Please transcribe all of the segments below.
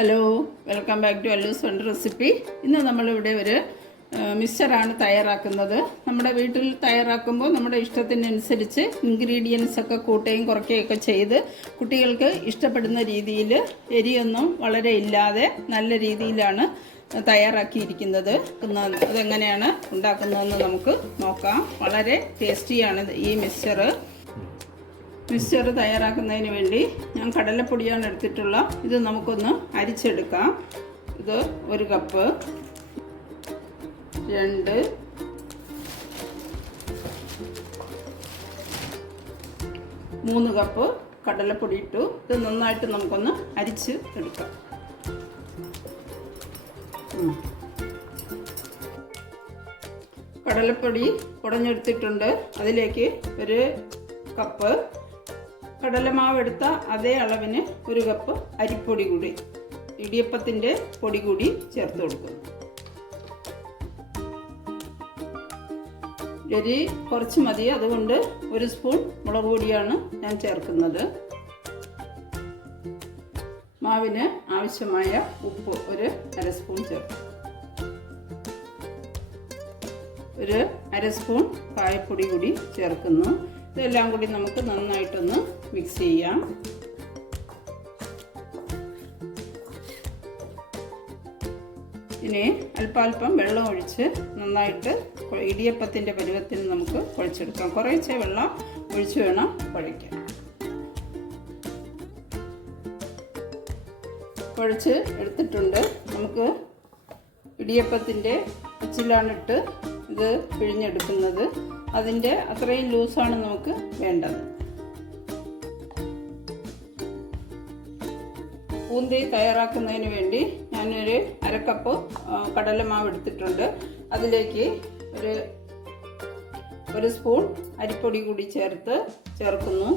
Hello welcome back to അല്ലൂസ് വണ്ട് recipe ഇന്ന് നമ്മളിവിടെ ഒരു മിക്സറാണ് തയ്യാറാക്കുന്നത്. നമ്മുടെ വീട്ടിൽ തയ്യാറാക്കുമ്പോൾ നമ്മുടെ ഇഷ്ടത്തിനനുസരിച്ച് ഇൻഗ്രീഡിയൻസ് ഒക്കെ കൂട്ടുകയും കുറയ്ക്കുകയൊക്കെ ചെയ്ത് കുട്ടികൾക്ക് ഇഷ്ടപ്പെടുന്ന രീതിയിൽ എരിയൊന്നും വളരെ ഇല്ലാതെ നല്ല രീതിയിലാണ് തയ്യാറാക്കിയിരിക്കുന്നത്. അതെങ്ങനെയാണ് ഉണ്ടാക്കുന്നതെന്ന് നമുക്ക് നോക്കാം. വളരെ ടേസ്റ്റിയാണ് ഈ മിക്സറ്. മിക്സ്ചർ തയ്യാറാക്കുന്നതിന് വേണ്ടി ഞാൻ കടലപ്പൊടിയാണ് എടുത്തിട്ടുള്ള. ഇത് നമുക്കൊന്ന് അരിച്ചെടുക്കാം. ഇത് ഒരു കപ്പ്. രണ്ട്. മൂന്ന് കപ്പ് കടലപ്പൊടി ഇട്ടു. ഇത് നന്നായിട്ട് നമുക്കൊന്ന് അരിച്ച് എടുക്കാം. കടലപ്പൊടി കുടഞ്ഞെടുത്തിട്ടുണ്ട്. അതിലേക്ക് ഒരു കപ്പ് കടലമാവ് എടുത്ത അതേ അളവിന് ഒരു കപ്പ് അരിപ്പൊടി കൂടി ഇടിയപ്പത്തിന്റെ പൊടി കൂടി ചേർത്ത് കൊടുക്കുന്നു എരി കുറച്ച് മതി അതുകൊണ്ട് ഒരു സ്പൂൺ മുളക് പൊടിയാണ് ഞാൻ ചേർക്കുന്നത്. മാവിന് ആവശ്യമായ ഉപ്പ് ഒരു അര സ്പൂൺ ചേർക്കും. ഒരു അര സ്പൂൺ കായപ്പൊടി കൂടി ചേർക്കുന്നു. ഇതെല്ലാം കൂടി നമുക്ക് നന്നായിട്ടൊന്ന് മിക്സ് ചെയ്യാം. ഇനി അല്പാൽപ്പം വെള്ളം ഒഴിച്ച് നന്നായിട്ട് ഇടിയപ്പത്തിന്റെ പരുവത്തിന് നമുക്ക് കുഴച്ചെടുക്കാം. കുറേശ്ശെ വെള്ളം ഒഴിച്ച് വേണം കുഴയ്ക്കാൻ. കുഴച്ച് എടുത്തിട്ടുണ്ട്. നമുക്ക് ഇടിയപ്പത്തിന്റെ ഉച്ചിലാണിട്ട് ഇത് പിഴിഞ്ഞെടുക്കുന്നത്. അതിന്റെ അത്രയും ലൂസാണ് നമുക്ക് വേണ്ടത്. പൂന്തി തയ്യാറാക്കുന്നതിന് വേണ്ടി ഞാനൊരു അരക്കപ്പ് കടലമാവ് എടുത്തിട്ടുണ്ട്. അതിലേക്ക് ഒരു ഒരു സ്പൂൺ അരിപ്പൊടി കൂടി ചേർത്ത് ചേർക്കുന്നു.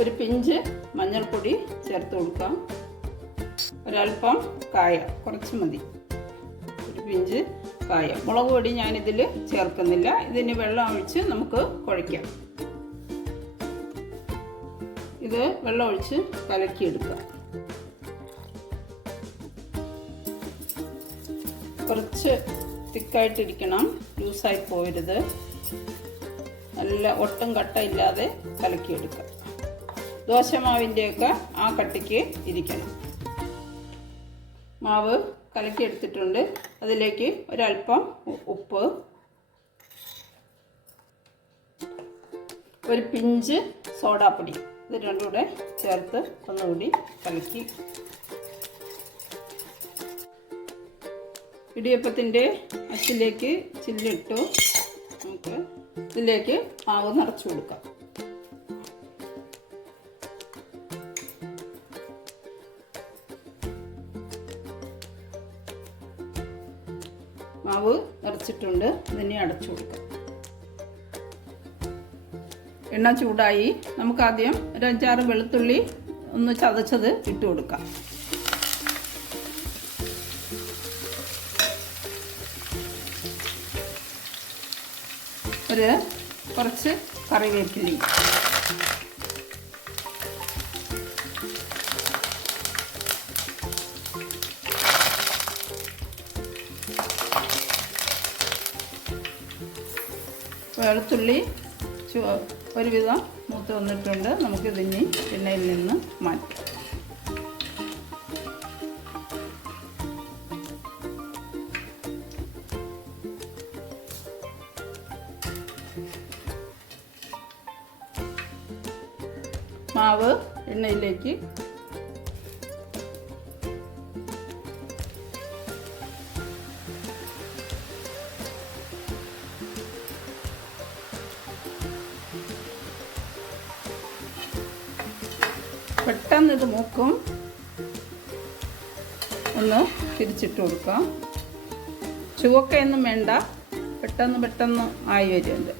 ഒരു പിഞ്ച് മഞ്ഞൾപ്പൊടി ചേർത്ത് കൊടുക്കാം. ഒരൽപ്പം കായ കുറച്ച് മതി. ഒരു പിഞ്ച് കായ. മുളക് പൊടി ഞാനിതിൽ ചേർക്കുന്നില്ല. ഇതിന് വെള്ളം ഒഴിച്ച് നമുക്ക് കുഴയ്ക്കാം. ഇത് വെള്ളം ഒഴിച്ച് കലക്കിയെടുക്കാം. കുറച്ച് തിക്കായിട്ടിരിക്കണം. ലൂസായി പോരുത് നല്ല ഒട്ടും കട്ട ഇല്ലാതെ കലക്കിയെടുക്കാം. ദോശമാവിന്റെയൊക്കെ ആ കട്ടിക്ക് ഇരിക്കണം. മാവ് കലക്കിയെടുത്തിട്ടുണ്ട്. അതിലേക്ക് ഒരല്പം ഉപ്പ്. ഒരു പിഞ്ച് സോഡാപ്പൊടി. ഇത് രണ്ടും കൂടെ ചേർത്ത് ഒന്നുകൂടി കലക്കി. ഇടിയപ്പത്തിന്റെ അച്ചിലേക്ക് ചില്ലിട്ടു നമുക്ക് ഇതിലേക്ക് മാവ് നിറച്ചു കൊടുക്കാം. മാവ് നിറച്ചിട്ടുണ്ട്. ഇതിനെ അടച്ചു കൊടുക്കാം. എണ്ണ ചൂടായി. നമുക്കാദ്യം ഒരു അഞ്ചാറ് വെളുത്തുള്ളി ഒന്ന് ചതച്ചത് ഇട്ട് കൊടുക്കാം. ഒരു കുറച്ച് കറിവേപ്പിലി വെളുത്തുള്ളി ഒരുവിധം മൂത്ത് വന്നിട്ടുണ്ട്. നമുക്കിതിനി എണ്ണയിൽ നിന്ന് മാറ്റാം. മാവ് എണ്ണയിലേക്ക് പെട്ടെന്ന് ഇത് മൂക്കും. ഒന്ന് തിരിച്ചിട്ട് കൊടുക്കാം. ചുവക്കയൊന്നും വേണ്ട. പെട്ടെന്ന് പെട്ടെന്ന് ആയി വരുന്നുണ്ട്.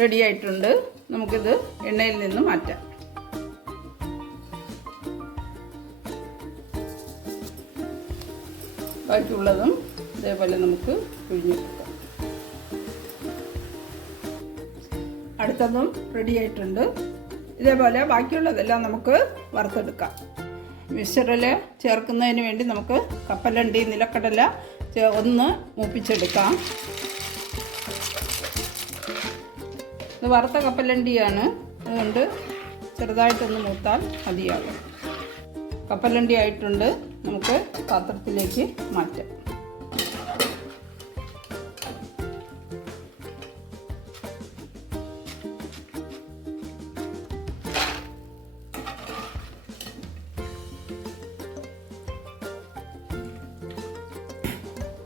റെഡി ആയിട്ടുണ്ട്. നമുക്കിത് എണ്ണയിൽ നിന്ന് മാറ്റാം. ബാക്കിയുള്ളതും ഇതേപോലെ നമുക്ക് പിഴിഞ്ഞെടുക്കാം അടുത്തതും റെഡി ആയിട്ടുണ്ട്. ഇതേപോലെ ബാക്കിയുള്ളതെല്ലാം നമുക്ക് വറുത്തെടുക്കാം. മിക്സറിൽ ചേർക്കുന്നതിന് വേണ്ടി നമുക്ക് കപ്പലണ്ടി നിലക്കടല ഒന്ന് മൂപ്പിച്ചെടുക്കാം. ഇത് വറുത്ത കപ്പലണ്ടിയാണ്. അതുകൊണ്ട് ചെറുതായിട്ടൊന്ന് മൂത്താൽ മതിയാകും. കപ്പലണ്ടി ആയിട്ടുണ്ട്. നമുക്ക് പാത്രത്തിലേക്ക് മാറ്റാം.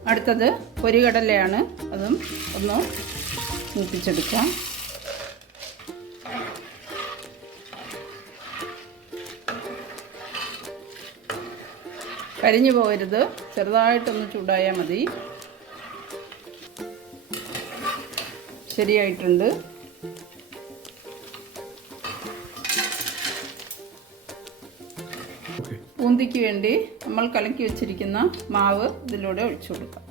അടുത്തത് പൊരികടലയാണ് അതും ഒന്ന് മൂപ്പിച്ചെടുക്കാം. കരിഞ്ഞു പോകരുത്. ചെറുതായിട്ടൊന്ന് ചൂടായാൽ മതി. ശരിയായിട്ടുണ്ട്. പൂന്തിക്ക് വേണ്ടി നമ്മൾ കലക്കി വെച്ചിരിക്കുന്ന മാവ് ഇതിലൂടെ ഒഴിച്ചു കൊടുക്കാം.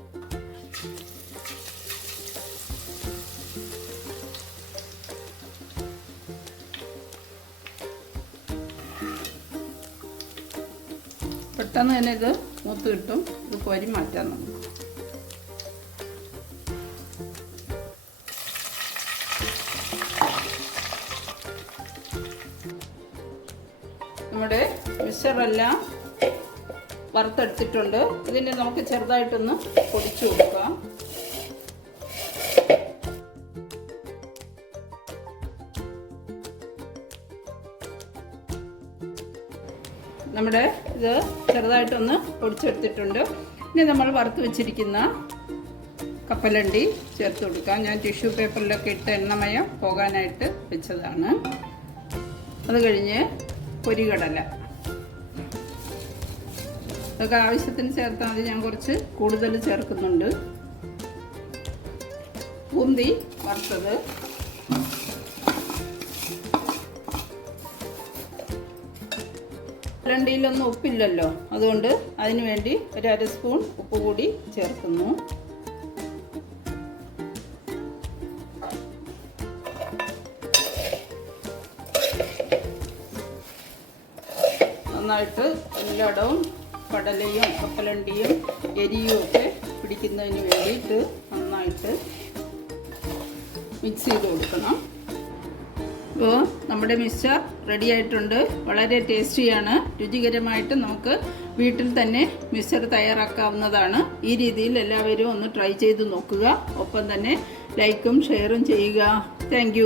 പെട്ടെന്ന് തന്നെ ഇത് മൂത്ത് കിട്ടും. ഇത് കോരി മാറ്റാൻ നമുക്ക് നമ്മുടെ മിക്സറെല്ലാം വറുത്തെടുത്തിട്ടുണ്ട്. ഇതിനെ നമുക്ക് ചെറുതായിട്ടൊന്ന് പൊടിച്ചു കൊടുക്കാം. നമ്മുടെ ഇത് ചെറുതായിട്ടൊന്ന് പൊടിച്ചെടുത്തിട്ടുണ്ട്. ഇനി നമ്മൾ വറുത്ത് വെച്ചിരിക്കുന്ന കപ്പലണ്ടി ചേർത്ത് കൊടുക്കാം. ഞാൻ ടിഷ്യൂ പേപ്പറിലൊക്കെ ഇട്ട് എണ്ണമയം പോകാനായിട്ട് വെച്ചതാണ്. അത് കഴിഞ്ഞ് പൊരികടല. അതൊക്കെ ആവശ്യത്തിന് ചേർത്താൽ മതി. ഞാൻ കുറച്ച് കൂടുതൽ ചേർക്കുന്നുണ്ട്. പൂന്തി വറുത്തത്. രണ്ടിയിലൊന്നും ഉപ്പില്ലല്ലോ. അതുകൊണ്ട് അതിന് വേണ്ടി ഒരു അര സ്പൂൺ ഉപ്പ് കൂടി ചേർക്കുന്നു. നന്നായിട്ട് എല്ലായിടവും കടലയും കപ്പലണ്ടിയും എരിയും ഒക്കെ പിടിക്കുന്നതിന് വേണ്ടിയിട്ട് നന്നായിട്ട് മിക്സ് ചെയ്ത് കൊടുക്കണം. ഇപ്പോൾ നമ്മുടെ മിക്സർ റെഡി ആയിട്ടുണ്ട്. വളരെ ടേസ്റ്റിയാണ് രുചികരമായിട്ട് നമുക്ക് വീട്ടിൽ തന്നെ മിക്സർ തയ്യാറാക്കാവുന്നതാണ്. ഈ രീതിയിൽ എല്ലാവരും ഒന്ന് ട്രൈ ചെയ്ത് നോക്കുക. ഒപ്പം തന്നെ ലൈക്കും ഷെയറും ചെയ്യുക. താങ്ക്